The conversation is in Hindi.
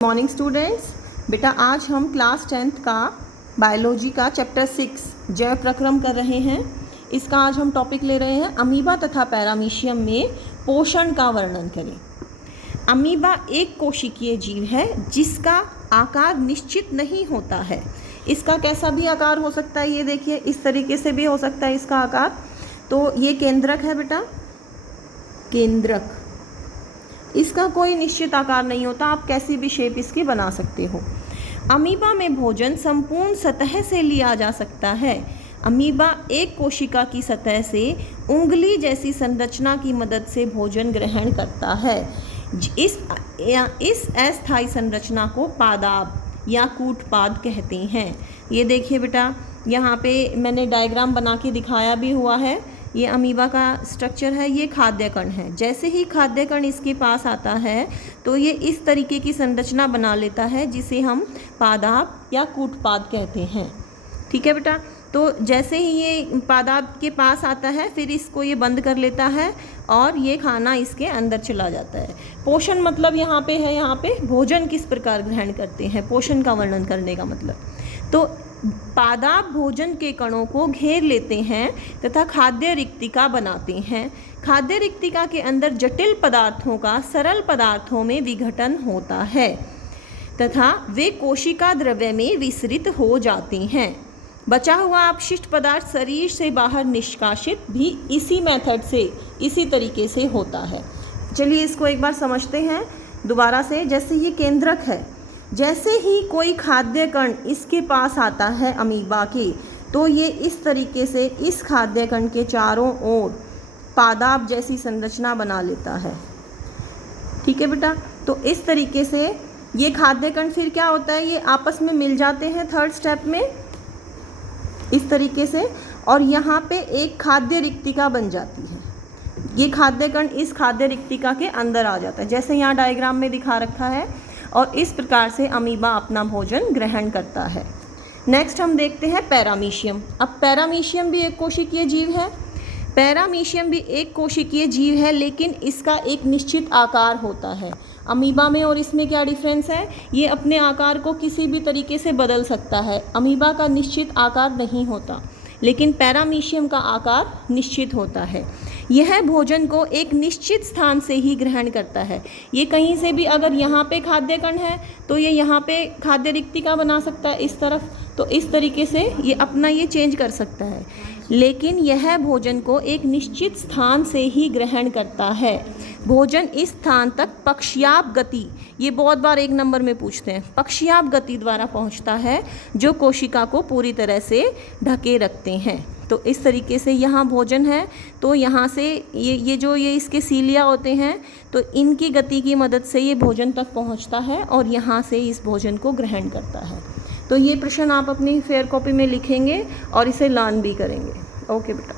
मॉर्निंग स्टूडेंट्स, बेटा आज हम क्लास 10th का बायोलॉजी का चैप्टर 6 जैव प्रक्रम कर रहे हैं। इसका आज हम टॉपिक ले रहे हैं अमीबा तथा पैरामीशियम में पोषण का वर्णन करें। अमीबा एक कोशिकीय जीव है जिसका आकार निश्चित नहीं होता है। इसका कैसा भी आकार हो सकता है, ये देखिए इस तरीके से भी हो सकता है इसका आकार। तो ये केंद्रक है बेटा, केंद्रक। इसका कोई निश्चित आकार नहीं होता, आप कैसी भी शेप इसकी बना सकते हो। अमीबा में भोजन संपूर्ण सतह से लिया जा सकता है। अमीबा एक कोशिका की सतह से उंगली जैसी संरचना की मदद से भोजन ग्रहण करता है। इस अस्थायी संरचना को पादाब या कूटपाद कहते हैं। ये देखिए बेटा, यहाँ पे मैंने डायग्राम बना के दिखाया भी हुआ है। ये अमीबा का स्ट्रक्चर है, ये खाद्य कण है। जैसे ही खाद्य कण इसके पास आता है तो ये इस तरीके की संरचना बना लेता है जिसे हम पादाब या कूटपाद कहते हैं। ठीक है बेटा, तो जैसे ही ये पादाब के पास आता है फिर इसको ये बंद कर लेता है और ये खाना इसके अंदर चला जाता है। पोषण मतलब यहाँ पे है, यहाँ पे भोजन किस प्रकार ग्रहण करते हैं, पोषण का वर्णन करने का मतलब। तो पादाब भोजन के कणों को घेर लेते हैं तथा खाद्य रिक्तिका बनाते हैं। खाद्य रिक्तिका के अंदर जटिल पदार्थों का सरल पदार्थों में विघटन होता है तथा वे कोशिका द्रव्य में विसरित हो जाते हैं। बचा हुआ अपशिष्ट पदार्थ शरीर से बाहर निष्कासित भी इसी मेथड से, इसी तरीके से होता है। चलिए इसको एक बार समझते हैं दोबारा से। जैसे ये केंद्रक है, जैसे ही कोई खाद्य कण इसके पास आता है अमीबा के, तो ये इस तरीके से इस खाद्य कण के चारों ओर पादाब जैसी संरचना बना लेता है। ठीक है बेटा, तो इस तरीके से ये खाद्य कण फिर क्या होता है, ये आपस में मिल जाते हैं थर्ड स्टेप में इस तरीके से, और यहाँ पे एक खाद्य रिक्तिका बन जाती है। ये खाद्य कण इस खाद्य रिक्तिका के अंदर आ जाता है जैसे यहाँ डायग्राम में दिखा रखा है, और इस प्रकार से अमीबा अपना भोजन ग्रहण करता है। नेक्स्ट हम देखते हैं पैरामीशियम। अब पैरामीशियम भी एक कोशिकीय जीव है। पैरामीशियम भी एक कोशिकीय जीव है, लेकिन इसका एक निश्चित आकार होता है। अमीबा में और इसमें क्या डिफरेंस है, ये अपने आकार को किसी भी तरीके से बदल सकता है। अमीबा का निश्चित आकार नहीं होता, लेकिन पैरामीशियम का आकार निश्चित होता है। यह भोजन को एक निश्चित स्थान से ही ग्रहण करता है। ये कहीं से भी, अगर यहाँ पे खाद्य कण है तो ये यहाँ पे खाद्य रिक्तिका बना सकता है इस तरफ, तो इस तरीके से ये अपना ये चेंज कर सकता है। लेकिन यह भोजन को एक निश्चित स्थान से ही ग्रहण करता है। भोजन इस स्थान तक पक्षयाप गति, ये बहुत बार एक नंबर में पूछते हैं, पक्षयाप गति द्वारा पहुंचता है, जो कोशिका को पूरी तरह से ढके रखते हैं। तो इस तरीके से यहाँ भोजन है, तो यहाँ से ये इसके सीलिया होते हैं, तो इनकी गति की मदद से ये भोजन तक पहुँचता है और यहाँ से इस भोजन को ग्रहण करता है। तो ये प्रश्न आप अपनी फेयर कॉपी में लिखेंगे और इसे लर्न भी करेंगे। ओके बेटा।